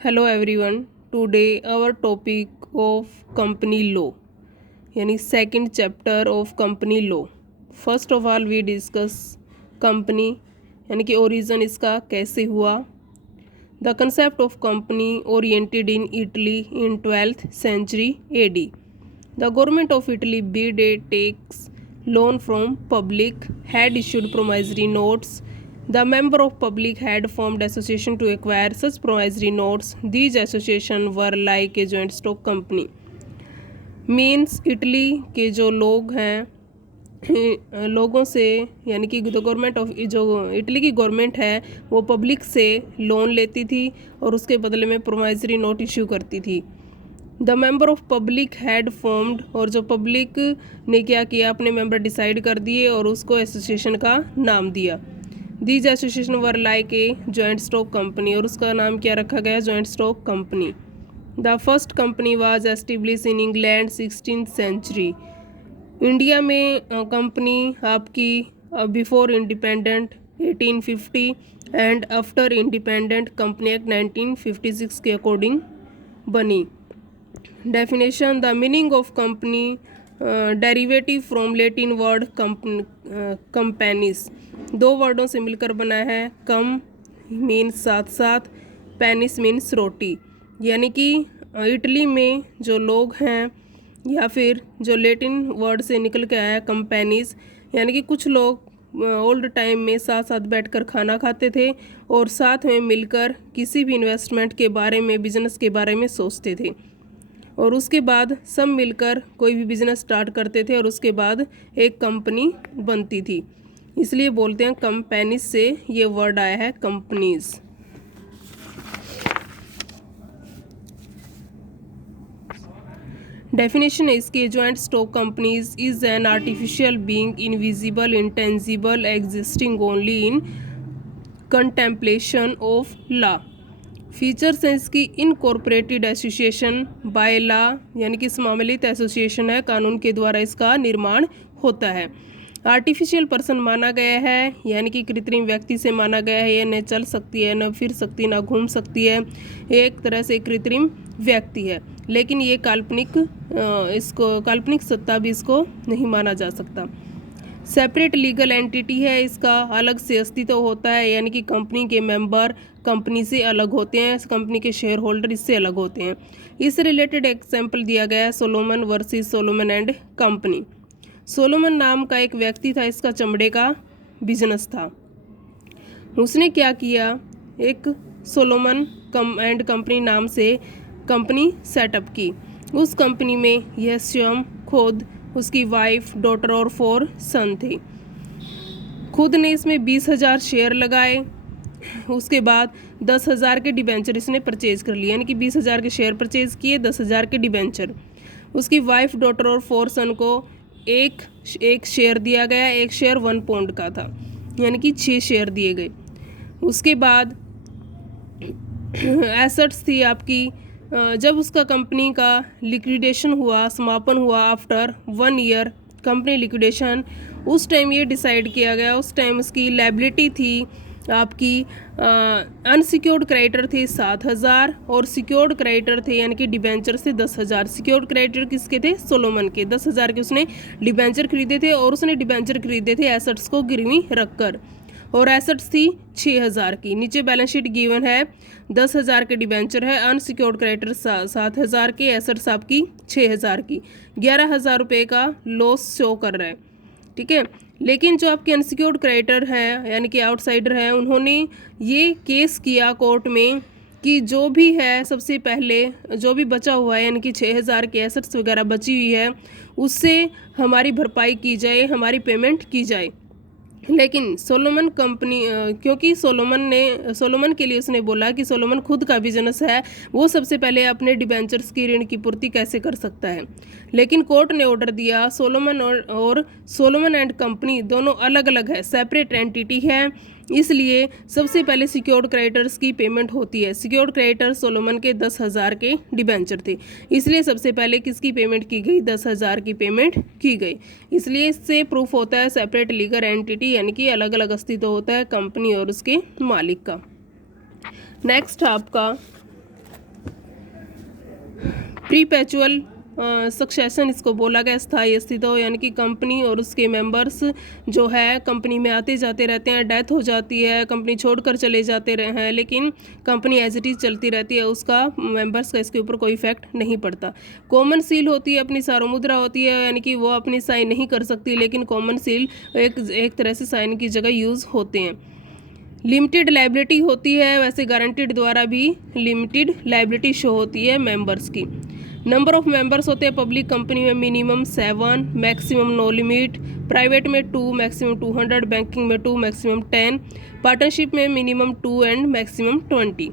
Hello everyone. Today our topic of company law यानी second chapter of company law. First of all we discuss company यानी कि origin इसका कैसे हुआ। The concept of company oriented in Italy in 12th century AD। The government of Italy bid takes loan from public had issued promissory notes. The member of public had formed association to acquire such promissory notes. These association were like a joint stock company. Means Italy के जो लोग हैं लोगों से यानी कि the government of जो Italy की गवर्नमेंट है वो पब्लिक से लोन लेती थी और उसके बदले में प्रोमाइजरी नोट इश्यू करती थी। The member of public had formed और जो पब्लिक ने क्या किया अपने मेंबर डिसाइड कर दिए और उसको एसोसिएशन का नाम दिया। These association were like a joint stock company और उसका नाम क्या रखा गया, joint stock company. The first company was establish in England 16th century। India में कंपनी आपकी before independent 1850 and after independent company act 1956 के अकॉर्डिंग बनी। Definition the meaning of company derivative from Latin word companis, दो वर्डों से मिलकर बना है। कम मीन्स साथ साथ, पेनिस मीन्स रोटी। यानी कि इटली में जो लोग हैं या फिर जो लैटिन वर्ड से निकल के आया कंपेनीज, यानी कि कुछ लोग ओल्ड टाइम में साथ साथ बैठकर खाना खाते थे और साथ में मिलकर किसी भी इन्वेस्टमेंट के बारे में, बिजनेस के बारे में सोचते थे और उसके बाद सब मिलकर कोई भी बिजनेस स्टार्ट करते थे और उसके बाद एक कंपनी बनती थी। इसलिए बोलते हैं कंपेनीज से ये वर्ड आया है कंपनीज। डेफिनेशन है इसकी, joint stock companies is an artificial being invisible intangible existing only in contemplation of law. Features हैं इसकी, इनकॉर्पोरेटेड एसोसिएशन बाय लॉ यानी कि सम्मिलित एसोसिएशन है, कानून के द्वारा इसका निर्माण होता है। आर्टिफिशियल पर्सन माना गया है यानी कि कृत्रिम व्यक्ति से माना गया है। ये न चल सकती है, न फिर सकती है, न घूम सकती है, एक तरह से कृत्रिम व्यक्ति है। लेकिन ये इसको काल्पनिक सत्ता भी इसको नहीं माना जा सकता। सेपरेट लीगल एंटिटी है, इसका अलग से अस्तित्व होता है यानी कि कंपनी के मेंबर कंपनी से अलग होते हैं, कंपनी के शेयर होल्डर इससे अलग होते हैं। इससे रिलेटेड एग्जाम्पल दिया गया है Solomon versus Solomon and company. Solomon नाम का एक व्यक्ति था, इसका चमड़े का बिजनेस था। उसने क्या किया, एक सोलोमन एंड कंपनी नाम से कंपनी सेटअप की। उस कंपनी में यह स्वयं खुद, उसकी वाइफ, डॉटर और 4 सन थे। खुद ने इसमें 20,000 शेयर लगाए। उसके बाद 10,000 के डिबेंचर इसने परचेज कर लिए, यानी कि 20,000 के शेयर परचेज किए, 10,000 के डिबेंचर। उसकी वाइफ, डॉटर और 4 सन को एक शेयर दिया गया, एक शेयर 1 पाउंड का था, यानी कि 6 शेयर दिए गए। उसके बाद एसेट्स थी आपकी, जब उसका कंपनी का लिक्विडेशन हुआ, समापन हुआ आफ्टर 1 ईयर कंपनी लिक्विडेशन, उस टाइम ये डिसाइड किया गया, उस टाइम उसकी लायबिलिटी थी आपकी अनसिक्योर्ड क्रेडिटर थे 7,000 और सिक्योर्ड क्रेडिटर थे यानी कि डिबेंचर से 10,000। सिक्योर्ड क्रेडिटर किसके थे, सोलोमन के। 10,000 के उसने डिबेंचर खरीदे थे और उसने डिबेंचर खरीदे थे एसेट्स को गिरवी रखकर, और एसेट्स थी 6,000 की। नीचे बैलेंस शीट गिवन है, 10,000 के डिबेंचर है, अनसिक्योर्ड क्रेडिटर 7,000 के, एसेट्स आपकी 6,000 की। 11,000 रुपये का लॉस शो कर रहा है, ठीक है। लेकिन जो आपके अनसिक्योर्ड क्रेडिटर हैं यानी कि आउटसाइडर हैं, उन्होंने ये केस किया कोर्ट में कि जो भी है सबसे पहले जो भी बचा हुआ है यानी कि 6,000 के एसेट्स वगैरह बची हुई है उससे हमारी भरपाई की जाए, हमारी पेमेंट की जाए। लेकिन सोलोमन कंपनी क्योंकि सोलोमन के लिए उसने बोला कि सोलोमन खुद का बिजनेस है, वो सबसे पहले अपने डिबेंचर्स की ऋण की पूर्ति कैसे कर सकता है। लेकिन कोर्ट ने ऑर्डर दिया, सोलोमन और सोलोमन एंड कंपनी दोनों अलग अलग है, सेपरेट एंटिटी है, इसलिए सबसे पहले सिक्योर्ड क्रेडिटर्स की पेमेंट होती है। सिक्योर्ड क्रेडिटर सोलोमन के 10,000 के डिबेंचर थे, इसलिए सबसे पहले किसकी पेमेंट की गई, 10,000 की पेमेंट की गई। इसलिए इससे प्रूफ होता है सेपरेट लीगल एंटिटी यानी कि अलग अलग अस्तित्व होता है कंपनी और उसके मालिक का। नेक्स्ट आपका प्रीपैचुअल सक्सेशन इसको बोला गया, स्थायी अस्तित्व, यानी कि कंपनी और उसके मेंबर्स जो है कंपनी में आते जाते रहते हैं, डेथ हो जाती है, कंपनी छोड़कर चले जाते हैं, लेकिन कंपनी एज इट इज़ चलती रहती है, उसका मेंबर्स का इसके ऊपर कोई इफेक्ट नहीं पड़ता। कॉमन सील होती है, अपनी सार्वमुद्रा होती है, यानी कि वो अपनी साइन नहीं कर सकती, लेकिन कॉमन सील एक तरह से साइन की जगह यूज़ होते हैं। लिमिटेड लाइबिलिटी होती है, वैसे गारंटीड द्वारा भी लिमिटेड लाइबिलिटी शो होती है मेंबर्स की। नंबर ऑफ मेंबर्स होते हैं पब्लिक कंपनी में minimum 7, maximum no limit, private में 2, मैक्सिमम 200, बैंकिंग में 2, मैक्सिमम 10, पार्टनरशिप में मिनिमम 2 एंड मैक्सिमम 20।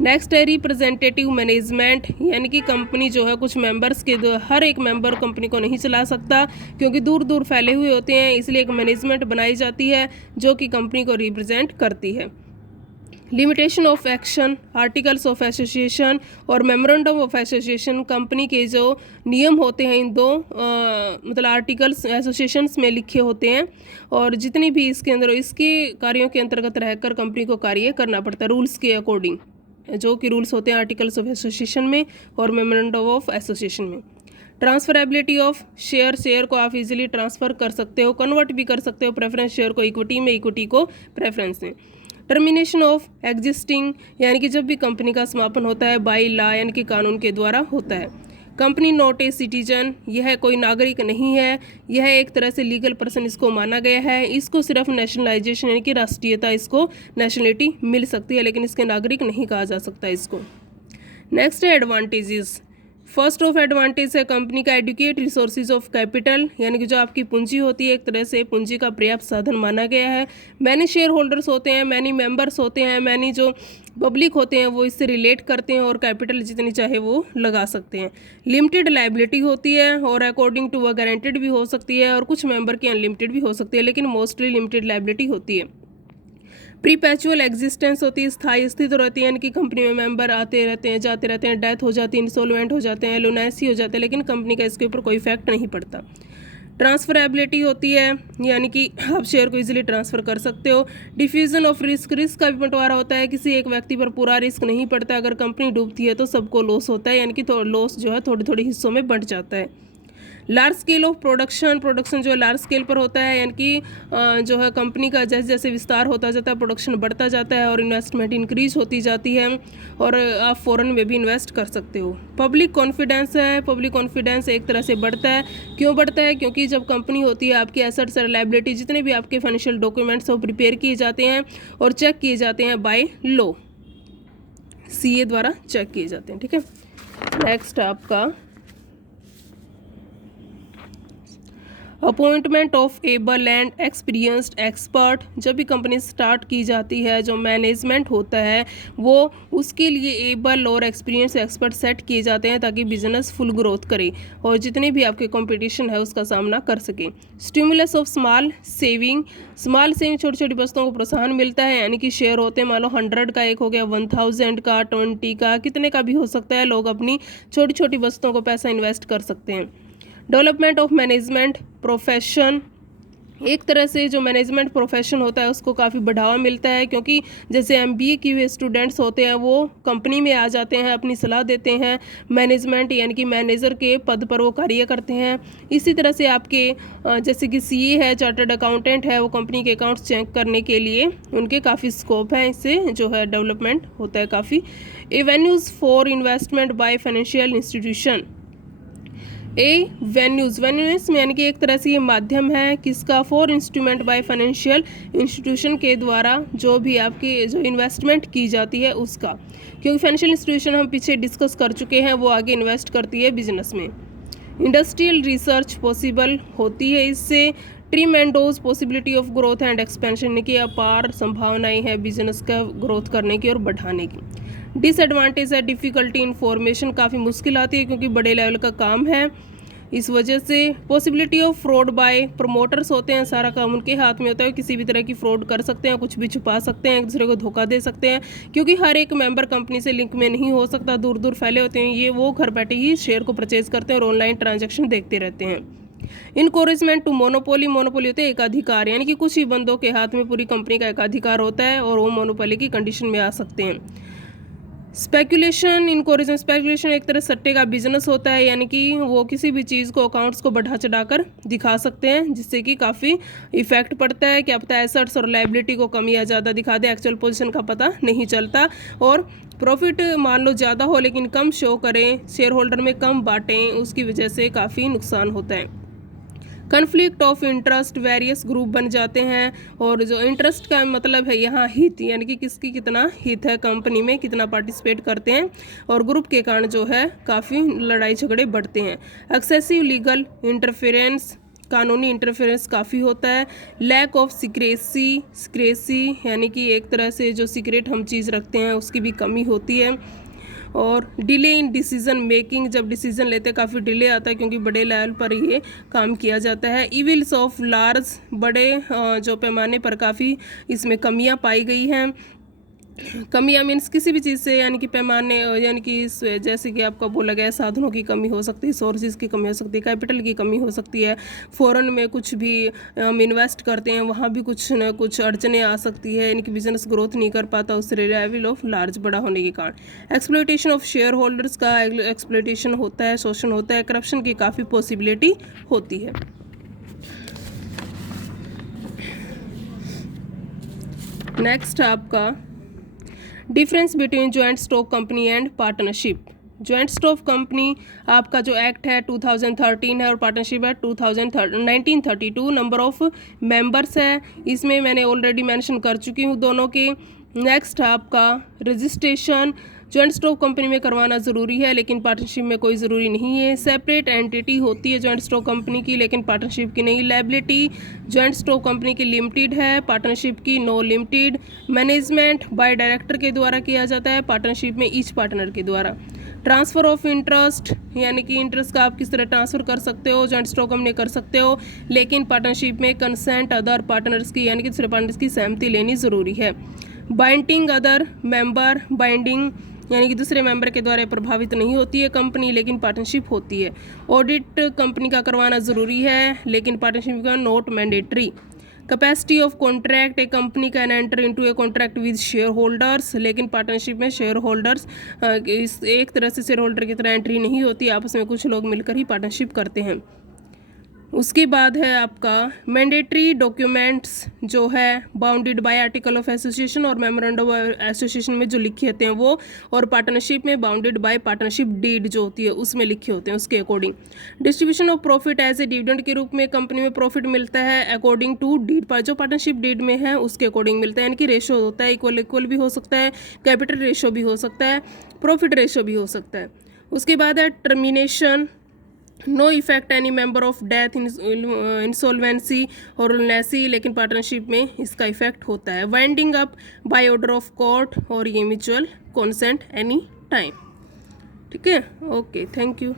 नेक्स्ट है रिप्रेजेंटेटिव मैनेजमेंट, यानी कि कंपनी जो है कुछ मेंबर्स के हर एक मेंबर कंपनी को नहीं चला सकता, क्योंकि दूर दूर फैले हुए होते हैं, इसलिए एक मैनेजमेंट बनाई जाती है जो कि कंपनी को रिप्रेजेंट करती है। Limitation of action, articles of association और मेमोरेंडम ऑफ एसोसिएशन, कंपनी के जो नियम होते हैं इन दो मतलब आर्टिकल्स एसोसिएशंस में लिखे होते हैं, और जितनी भी इसके अंदर इसके कार्यों के अंतर्गत रहकर कंपनी को कार्य करना पड़ता है रूल्स के अकॉर्डिंग, जो कि रूल्स होते हैं आर्टिकल्स ऑफ एसोसिएशन में और मेमोरेंडम ऑफ एसोसिएशन में। ट्रांसफरेबिलिटी ऑफ शेयर को आप इजीली ट्रांसफ़र कर सकते हो, कन्वर्ट भी कर सकते हो प्रेफरेंस शेयर को इक्विटी में, इक्विटी को प्रेफरेंस में। टर्मिनेशन ऑफ एग्जिस्टिंग, यानी कि जब भी कंपनी का समापन होता है बाय लॉ, यानी कि कानून के द्वारा होता है। कंपनी नॉट ए सिटीजन, यह कोई नागरिक नहीं है, यह एक तरह से लीगल पर्सन इसको माना गया है, इसको सिर्फ नेशनलाइजेशन यानी कि राष्ट्रीयता, इसको नेशनलिटी मिल सकती है, लेकिन इसके नागरिक नहीं कहा जा सकता इसको। नेक्स्ट है एडवांटेजेस। फर्स्ट ऑफ एडवांटेज है कंपनी का एडुकेट रिसोर्सेज ऑफ कैपिटल, यानी कि जो आपकी पूंजी होती है एक तरह से पूंजी का पर्याप्त साधन माना गया है। मैनी शेयर होल्डर्स होते हैं, मैनी मेंबर्स होते हैं, मैनी जो पब्लिक होते हैं वो इससे रिलेट करते हैं और कैपिटल जितनी चाहे वो लगा सकते हैं। लिमिटेड लाइबिलिटी होती है और अकॉर्डिंग टू वह गारंटेड भी हो सकती है, और कुछ मेंबर की अनलिमिटेड भी हो सकती है, लेकिन मोस्टली लिमिटेड लाइबिलिटी होती है। प्रीपैचुअल एग्जिस्टेंस होती है, स्थायी स्थिति रहती है, यानी कि कंपनी में मेंबर आते रहते हैं, जाते रहते हैं, डेथ हो जाती है, इंसॉल्वेंट हो जाते हैं, लुनेसी हो जाते हैं, लेकिन कंपनी का इसके ऊपर कोई इफेक्ट नहीं पड़ता। ट्रांसफरेबिलिटी होती है, यानी कि आप शेयर को इजीली ट्रांसफ़र कर सकते हो। डिफ्यूजन ऑफ रिस्क का भी बंटवारा होता है, किसी एक व्यक्ति पर पूरा रिस्क नहीं पड़ता, अगर कंपनी डूबती है तो सबको लॉस होता है, यानी कि लॉस जो है थोड़ी थोड़ी हिस्सों में बंट जाता है। लार्ज स्केल ऑफ प्रोडक्शन जो है लार्ज स्केल पर होता है, यानी कि जो है कंपनी का जैसे जैसे विस्तार होता जाता है प्रोडक्शन बढ़ता जाता है और इन्वेस्टमेंट इंक्रीज होती जाती है, और आप फॉरेन में भी इन्वेस्ट कर सकते हो। पब्लिक कॉन्फिडेंस है, पब्लिक कॉन्फिडेंस एक तरह से बढ़ता है। क्यों बढ़ता है? क्योंकि जब कंपनी होती है आपकी एसेट्स और लायबिलिटी जितने भी आपके फाइनेंशियल डॉक्यूमेंट्स वो प्रिपेयर किए जाते हैं और चेक किए जाते हैं बाय लॉ, CA द्वारा चेक किए जाते हैं। ठीक है, नेक्स्ट आपका appointment of able and experienced expert. जब भी कंपनी स्टार्ट की जाती है जो मैनेजमेंट होता है वो उसके लिए एबल और एक्सपीरियंस एक्सपर्ट सेट किए जाते हैं ताकि बिजनेस फुल ग्रोथ करे और जितने भी आपके कंपटीशन है उसका सामना कर सके। स्टिमुलस ऑफ स्मॉल सेविंग छोटी छोटी वस्तुओं को प्रोत्साहन मिलता है, यानी कि शेयर होते हैं मान लो 100 का एक हो गया, 1000 का, 20 का, कितने का भी हो सकता है, लोग अपनी छोटी छोटी वस्तुओं को पैसा इन्वेस्ट कर सकते हैं। डेवलपमेंट ऑफ मैनेजमेंट प्रोफेशन, एक तरह से जो मैनेजमेंट प्रोफेशन होता है उसको काफ़ी बढ़ावा मिलता है, क्योंकि जैसे MBA किए हुए स्टूडेंट्स होते हैं वो कंपनी में आ जाते हैं, अपनी सलाह देते हैं, मैनेजमेंट यानी कि मैनेजर के पद पर वो कार्य करते हैं। इसी तरह से आपके जैसे कि CA है, चार्टर्ड अकाउंटेंट है, वो कंपनी के अकाउंट्स चेक करने के लिए उनके काफ़ी स्कोप है, इससे जो है डेवलपमेंट होता है काफ़ी। Avenues for investment by financial institution, venues में यानी कि एक तरह से ये माध्यम है किसका, for instrument by financial institution के द्वारा जो भी आपकी जो इन्वेस्टमेंट की जाती है उसका, क्योंकि फाइनेंशियल इंस्टीट्यूशन हम पीछे डिस्कस कर चुके हैं, वो आगे इन्वेस्ट करती है बिजनेस में। इंडस्ट्रियल रिसर्च पॉसिबल होती है इससे। Tremendous possibility of growth and expansion की अपार संभावनाएं हैं बिजनेस का ग्रोथ करने की और बढ़ाने की। डिसएडवांटेज है डिफ़िकल्टी इन्फॉर्मेशन, काफ़ी मुश्किल आती है क्योंकि बड़े लेवल का काम है, इस वजह से। Possibility of fraud bye promoters होते हैं, सारा काम उनके हाथ में होता है, किसी भी तरह की फ्रॉड कर सकते हैं, कुछ भी छुपा सकते हैं, एक दूसरे को धोखा दे सकते हैं, क्योंकि हर एक मेंबर कंपनी से लिंक में नहीं हो सकता, दूर दूर फैले होते हैं, ये वो घर बैठे ही शेयर को परचेज करते हैं और ऑनलाइन ट्रांजेक्शन देखते रहते हैं। इनकोरेजमेंट टू मोनोपोली होते हैं एकाधिकार, यानी कि कुछ ही बंदों के हाथ में पूरी कंपनी का एकाधिकार होता है और वो मोनोपोली की कंडीशन में आ सकते हैं। स्पेकुलेशन इनकोरिजन, स्पेकुलेशन एक तरह सट्टे का बिजनेस होता है, यानी कि वो किसी भी चीज़ को अकाउंट्स को बढ़ा चढ़ाकर दिखा सकते हैं जिससे कि काफ़ी इफेक्ट पड़ता है। क्या पता एसेट्स और लायबिलिटी को कम या ज़्यादा दिखा दे, एक्चुअल पोजीशन का पता नहीं चलता। और प्रॉफिट मान लो ज़्यादा हो लेकिन कम शो करें, शेयर होल्डर में कम बांटें, उसकी वजह से काफ़ी नुकसान होता है। Conflict of interest, various group बन जाते हैं, और जो इंटरेस्ट का मतलब है यहाँ हित, यानी कि किसकी कितना हित है कंपनी में, कितना पार्टिसिपेट करते हैं, और ग्रुप के कारण जो है काफ़ी लड़ाई झगड़े बढ़ते हैं। एक्सेसिव लीगल इंटरफेरेंस, कानूनी इंटरफेरेंस काफ़ी होता है। लैक ऑफ सिक्रेसी यानी कि एक तरह से जो सीक्रेट हम चीज़ रखते हैं उसकी भी कमी होती है। और डिले इन डिसीजन मेकिंग, जब डिसीजन लेते काफ़ी डिले आता है क्योंकि बड़े लेवल पर ये काम किया जाता है। इविल्स ऑफ लार्ज, बड़े जो पैमाने पर काफ़ी इसमें कमियां पाई गई हैं। कमियां मीन्स किसी भी चीज़ से, यानी कि पैमाने, यानी कि जैसे कि आपका बोला गया साधनों की कमी हो सकती है, सोर्सेज की कमी हो सकती है, कैपिटल की कमी हो सकती है। फॉरेन में कुछ भी हम इन्वेस्ट करते हैं वहाँ भी कुछ न कुछ अड़चने आ सकती है, यानी कि बिजनेस ग्रोथ नहीं कर पाता उस लेवल ऑफ लार्ज, बड़ा होने के कारण। एक्सप्लॉयटेशन ऑफ शेयर होल्डर्स का एक्सप्लॉयटेशन होता है, शोषण होता है। करप्शन की काफ़ी पॉसिबिलिटी होती है। नेक्स्ट आपका difference between joint stock company and partnership. Joint stock company आपका जो एक्ट है 2013 है, और पार्टनरशिप है 1932। नंबर ऑफ मेंबर्स है, इसमें मैंने ऑलरेडी मेंशन कर चुकी हूँ दोनों के। नेक्स्ट आपका रजिस्ट्रेशन जॉइंट स्टॉक कंपनी में करवाना ज़रूरी है लेकिन पार्टनरशिप में कोई ज़रूरी नहीं है। सेपरेट एंटिटी होती है जॉइंट स्टॉक कंपनी की लेकिन पार्टनरशिप की नहीं। लायबिलिटी जॉइंट स्टॉक कंपनी की लिमिटेड है, पार्टनरशिप की no limited. Management by director के द्वारा किया जाता है, पार्टनरशिप में ईच पार्टनर के द्वारा। ट्रांसफ़र ऑफ इंटरेस्ट, यानी कि इंटरेस्ट का आप किस तरह ट्रांसफ़र कर सकते हो, जॉइंट स्टॉक कंपनी कर सकते हो लेकिन पार्टनरशिप में कंसेंट अदर पार्टनर्स की, यानी कि दूसरे पार्टनर्स की सहमति लेनी ज़रूरी है। बाइंडिंग अदर मेंबर, बाइंडिंग यानी कि दूसरे मेंबर के द्वारा प्रभावित नहीं होती है कंपनी लेकिन पार्टनरशिप होती है। ऑडिट कंपनी का करवाना ज़रूरी है लेकिन पार्टनरशिप का not mandatory. Capacity of contract, A company can enter into a contract with share holders, लेकिन पार्टनरशिप में शेयर होल्डर्स एक तरह से शेयर होल्डर की तरह एंट्री नहीं होती, आपस में कुछ लोग मिलकर ही पार्टनरशिप करते हैं। उसके बाद है आपका मैंडेटरी डॉक्यूमेंट्स जो है bounded by article of association और मेमोरेंडम ऑफ एसोसिएशन में जो लिखे होते हैं वो, और पार्टनरशिप में बाउंडेड बाय पार्टनरशिप डीड जो होती है उसमें लिखे होते हैं उसके according. Distribution of profit as a dividend के रूप में कंपनी में प्रॉफिट मिलता है अकॉर्डिंग टू डीड पर, जो पार्टनरशिप डीड में है उसके अकॉर्डिंग मिलता है, यानी कि रेशो होता है, इक्वल भी हो सकता है, कैपिटल रेशो भी हो सकता है, प्रॉफिट रेशो भी हो सकता है। उसके बाद है termination, no effect any member of death, insolvency और लुनेसी, लेकिन पार्टनरशिप में इसका इफेक्ट होता है। Winding up by order of court, और ये म्यूचुअल कंसेंट एनी टाइम। ठीक है, ओके, थैंक यू।